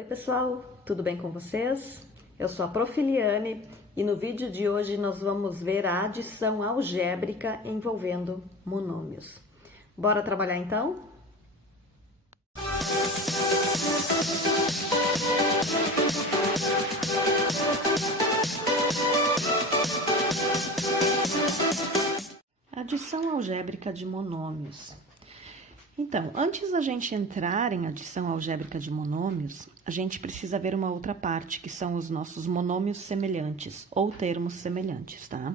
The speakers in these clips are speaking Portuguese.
Oi pessoal, tudo bem com vocês? Eu sou a Prof. Liane e no vídeo de hoje nós vamos ver a adição algébrica envolvendo monômios. Bora trabalhar então? Adição algébrica de monômios. Então, antes da gente entrar em adição algébrica de monômios, a gente precisa ver uma outra parte, que são os nossos monômios semelhantes, ou termos semelhantes, tá?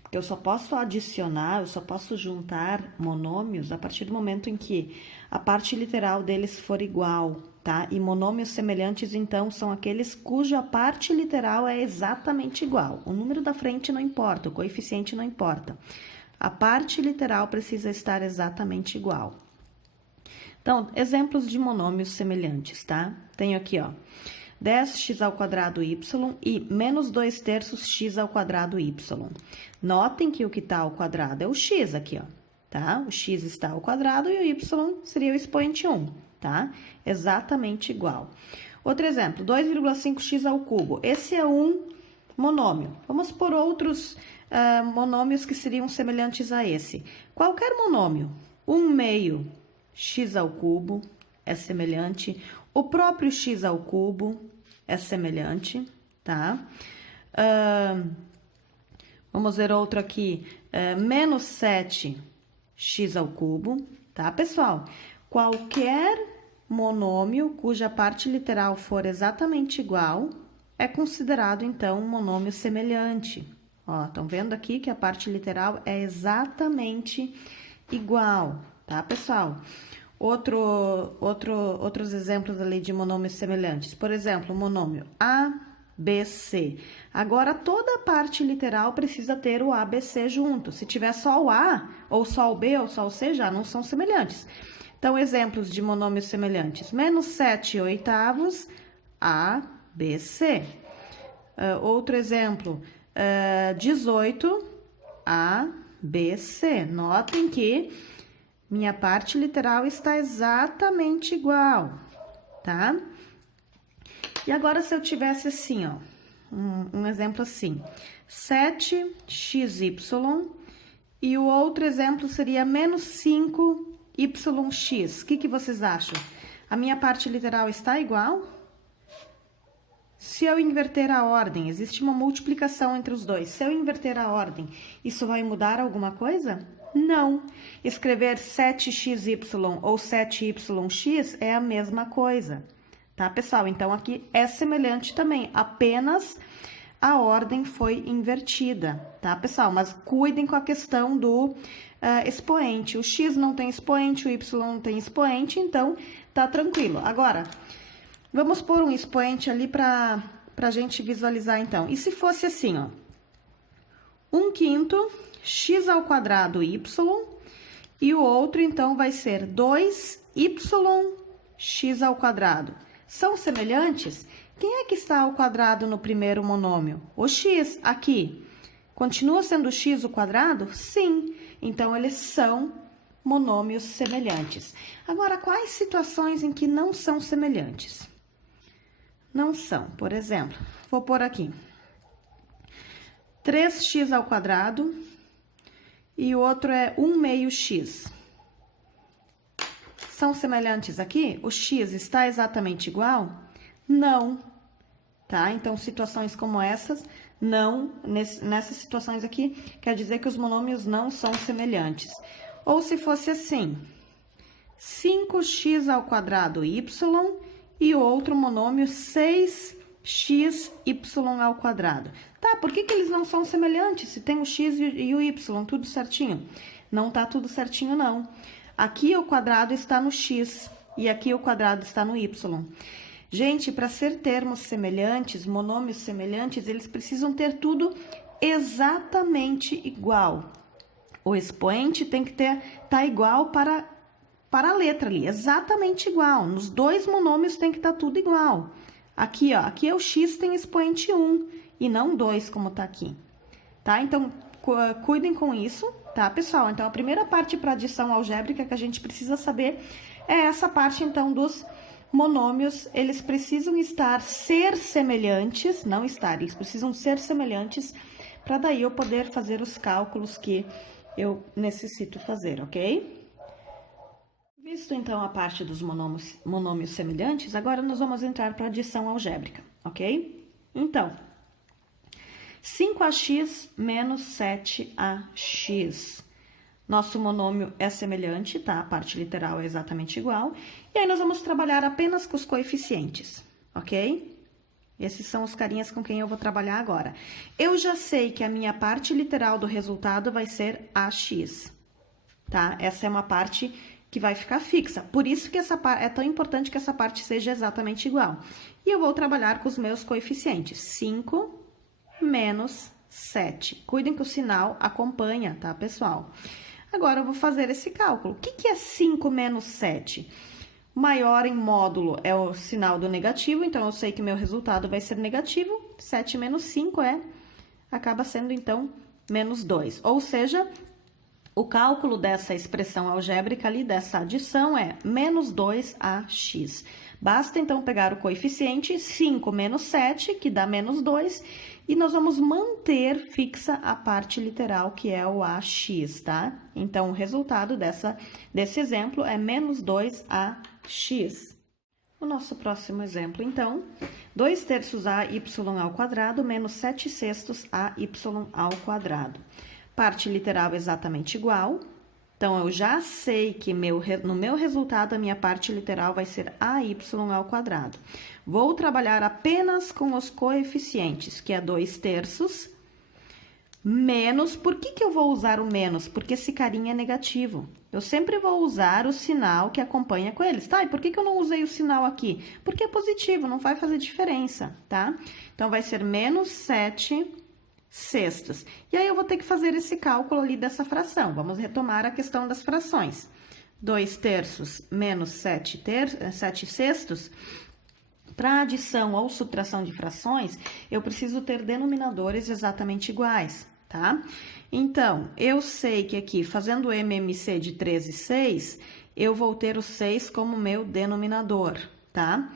Porque eu só posso adicionar, eu só posso juntar monômios a partir do momento em que a parte literal deles for igual, tá? E monômios semelhantes, então, são aqueles cuja parte literal é exatamente igual. O número da frente não importa, o coeficiente não importa. A parte literal precisa estar exatamente igual. Então, exemplos de monômios semelhantes, tá? Tenho aqui, ó, 10x ao quadrado y e menos 2/3 x ao quadrado y. Notem que o que está ao quadrado é o x aqui, ó, tá? O x está ao quadrado e o y seria o expoente 1, tá? Exatamente igual. Outro exemplo, 2,5x ao cubo. Esse é um monômio. Vamos por outros monômios que seriam semelhantes a esse. Qualquer monômio, 1/2 x ao cubo é semelhante, o próprio x ao cubo é semelhante, tá? Vamos ver outro aqui, menos 7x ao cubo, tá, pessoal? Qualquer monômio cuja parte literal for exatamente igual é considerado, então, um monômio semelhante. Ó, estão vendo aqui que a parte literal é exatamente igual, tá, pessoal? Outros exemplos ali de monômios semelhantes. Por exemplo, o monômio ABC. Agora, toda a parte literal precisa ter o ABC junto. Se tiver só o A, ou só o B, ou só o C, já não são semelhantes. Então, exemplos de monômios semelhantes. Menos 7/8 ABC. Outro exemplo, 18ABC. Notem que minha parte literal está exatamente igual, tá? E agora, se eu tivesse assim, ó, um exemplo assim, 7xy e o outro exemplo seria menos 5yx. O que vocês acham? A minha parte literal está igual? Se eu inverter a ordem, existe uma multiplicação entre os dois. Se eu inverter a ordem, isso vai mudar alguma coisa? Não. Escrever 7xy ou 7yx é a mesma coisa, tá, pessoal? Então, aqui é semelhante também, apenas a ordem foi invertida, tá, pessoal? Mas cuidem com a questão do expoente. O x não tem expoente, o y não tem expoente, então tá tranquilo. Agora, vamos pôr um expoente ali pra gente visualizar, então. E se fosse assim, ó, 1/5 x ao quadrado y, e o outro, então, vai ser 2yx ao quadrado. São semelhantes? Quem é que está ao quadrado no primeiro monômio? O x aqui. Continua sendo x ao quadrado? Sim. Então, eles são monômios semelhantes. Agora, quais situações em que não são semelhantes? Não são. Por exemplo, vou pôr aqui 3x ao quadrado e o outro é 1/2x. São semelhantes aqui? O x está exatamente igual? Não, tá? Então, situações como essas, não, nessas situações aqui, quer dizer que os monômios não são semelhantes. Ou se fosse assim, 5x ao quadrado y e o outro monômio 6xy ao quadrado. Tá, por que eles não são semelhantes? Se tem o x e o y, tudo certinho? Não tá tudo certinho, não. Aqui o quadrado está no x e aqui o quadrado está no y. Gente, para ser termos semelhantes, monômios semelhantes, eles precisam ter tudo exatamente igual. O expoente tem que tá igual para a letra ali, exatamente igual. Nos dois monômios tem que estar tudo igual. Aqui, ó, aqui é o x tem expoente 1 e não 2, como tá aqui. Tá? Então, cuidem com isso, tá, pessoal? Então, a primeira parte para adição algébrica que a gente precisa saber é essa parte, então, dos monômios, eles precisam ser semelhantes, não estar, eles precisam ser semelhantes para daí eu poder fazer os cálculos que eu necessito fazer, ok? Visto então a parte dos monômios semelhantes, agora nós vamos entrar para a adição algébrica, ok? Então, 5ax menos 7ax. Nosso monômio é semelhante, tá? A parte literal é exatamente igual. E aí nós vamos trabalhar apenas com os coeficientes, ok? Esses são os carinhas com quem eu vou trabalhar agora. Eu já sei que a minha parte literal do resultado vai ser ax, tá? Essa é uma parte que vai ficar fixa. Por isso que é tão importante que essa parte seja exatamente igual. E eu vou trabalhar com os meus coeficientes. 5 menos 7. Cuidem que o sinal acompanha, tá, pessoal? Agora, eu vou fazer esse cálculo. O que é 5 menos 7? Maior em módulo é o sinal do negativo, então eu sei que meu resultado vai ser negativo. 7 menos 5 acaba sendo, então, menos 2. Ou seja, o cálculo dessa expressão algébrica ali, dessa adição, é menos 2ax. Basta, então, pegar o coeficiente 5 menos 7, que dá menos 2, e nós vamos manter fixa a parte literal, que é o ax, tá? Então, o resultado desse exemplo é menos 2ax. O nosso próximo exemplo, então, 2 terços ay ao quadrado menos 7 sextos ay ao quadrado. Parte literal exatamente igual. Então, eu já sei que no meu resultado, a minha parte literal vai ser ay ao quadrado. Vou trabalhar apenas com os coeficientes, que é 2 terços, menos... Por que eu vou usar o menos? Porque esse carinha é negativo. Eu sempre vou usar o sinal que acompanha com eles. Tá, e por que eu não usei o sinal aqui? Porque é positivo, não vai fazer diferença, tá? Então, vai ser menos 7 sextos. E aí, eu vou ter que fazer esse cálculo ali dessa fração. Vamos retomar a questão das frações. 2 terços menos 7 sextos. Para adição ou subtração de frações, eu preciso ter denominadores exatamente iguais, tá? Então, eu sei que aqui, fazendo o MMC de 3 e 6, eu vou ter o 6 como meu denominador, tá?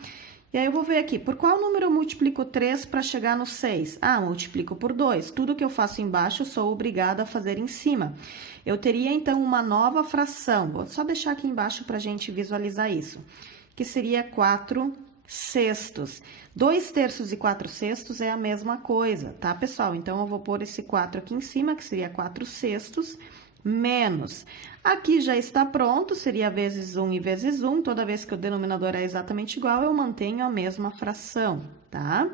E aí, eu vou ver aqui, por qual número eu multiplico 3 para chegar no 6? Ah, multiplico por 2. Tudo que eu faço embaixo, eu sou obrigada a fazer em cima. Eu teria, então, uma nova fração. Vou só deixar aqui embaixo para a gente visualizar isso. Que seria 4 sextos. 2 terços e 4 sextos é a mesma coisa, tá, pessoal? Então, eu vou pôr esse 4 aqui em cima, que seria 4 sextos, menos. Aqui já está pronto, seria vezes 1 e vezes 1. Toda vez que o denominador é exatamente igual, eu mantenho a mesma fração, tá?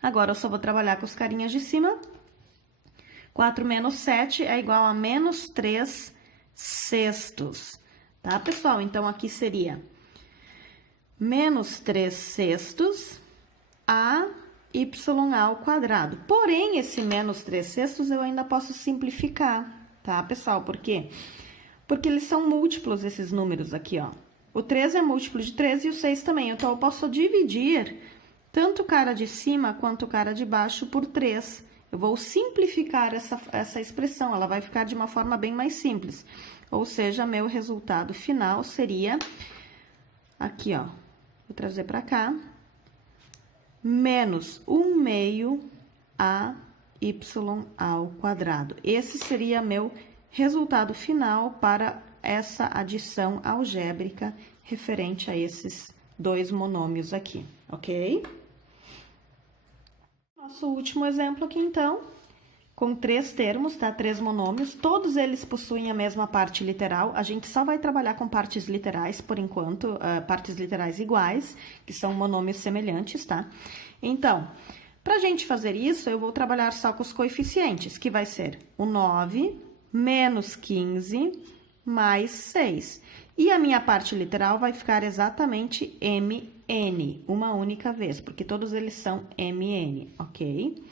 Agora, eu só vou trabalhar com os carinhas de cima. 4 menos 7 é igual a menos 3 sextos, tá, pessoal? Então, aqui seria menos 3 sextos ay ao quadrado. Porém, esse menos 3 sextos eu ainda posso simplificar, tá, pessoal? Por quê? Porque eles são múltiplos, esses números aqui, ó. O 3 é múltiplo de 3 e o 6 também. Então, eu posso dividir tanto o cara de cima quanto o cara de baixo por 3. Eu vou simplificar essa expressão, ela vai ficar de uma forma bem mais simples. Ou seja, meu resultado final seria aqui, ó. Vou trazer para cá. Menos 1/2 ay ao quadrado. Esse seria meu resultado final para essa adição algébrica referente a esses dois monômios aqui, ok? Nosso último exemplo aqui, então, com 3 termos, tá? 3 monômios, todos eles possuem a mesma parte literal. A gente só vai trabalhar com partes literais, por enquanto, partes literais iguais, que são monômios semelhantes, tá? Então, pra gente fazer isso, eu vou trabalhar só com os coeficientes, que vai ser o 9 menos 15 mais 6. E a minha parte literal vai ficar exatamente mn, uma única vez, porque todos eles são mn, ok?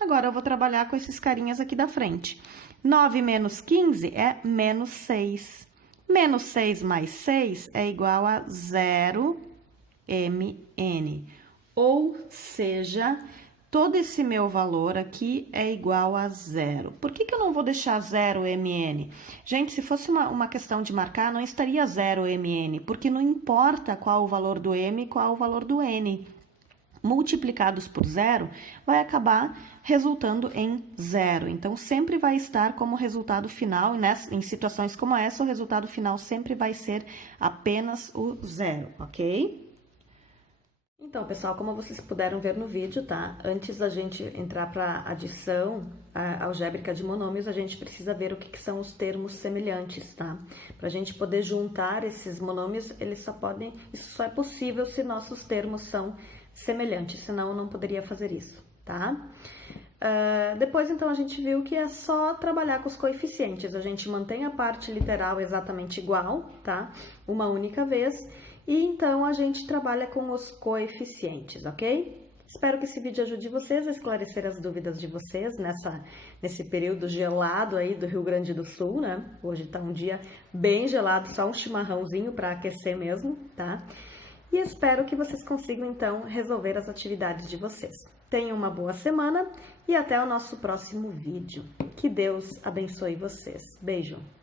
Agora, eu vou trabalhar com esses carinhas aqui da frente. 9 menos 15 é menos 6. Menos 6 mais 6 é igual a 0 mn. Ou seja, todo esse meu valor aqui é igual a zero. Por que eu não vou deixar 0 mn? Gente, se fosse uma questão de marcar, não estaria 0 mn, porque não importa qual o valor do m e qual o valor do n. Multiplicados por zero, vai acabar resultando em zero. Então, sempre vai estar como resultado final, e em situações como essa, o resultado final sempre vai ser apenas o zero, ok? Então, pessoal, como vocês puderam ver no vídeo, tá? Antes da gente entrar para adição algébrica de monômios, a gente precisa ver o que são os termos semelhantes, tá? Para a gente poder juntar esses monômios, isso só é possível se nossos termos são semelhantes, senão eu não poderia fazer isso, tá? Depois, então, a gente viu que é só trabalhar com os coeficientes. A gente mantém a parte literal exatamente igual, tá? Uma única vez. E então a gente trabalha com os coeficientes, ok? Espero que esse vídeo ajude vocês a esclarecer as dúvidas de vocês nesse período gelado aí do Rio Grande do Sul, né? Hoje tá um dia bem gelado, só um chimarrãozinho para aquecer mesmo, tá? E espero que vocês consigam então resolver as atividades de vocês. Tenham uma boa semana e até o nosso próximo vídeo. Que Deus abençoe vocês. Beijo!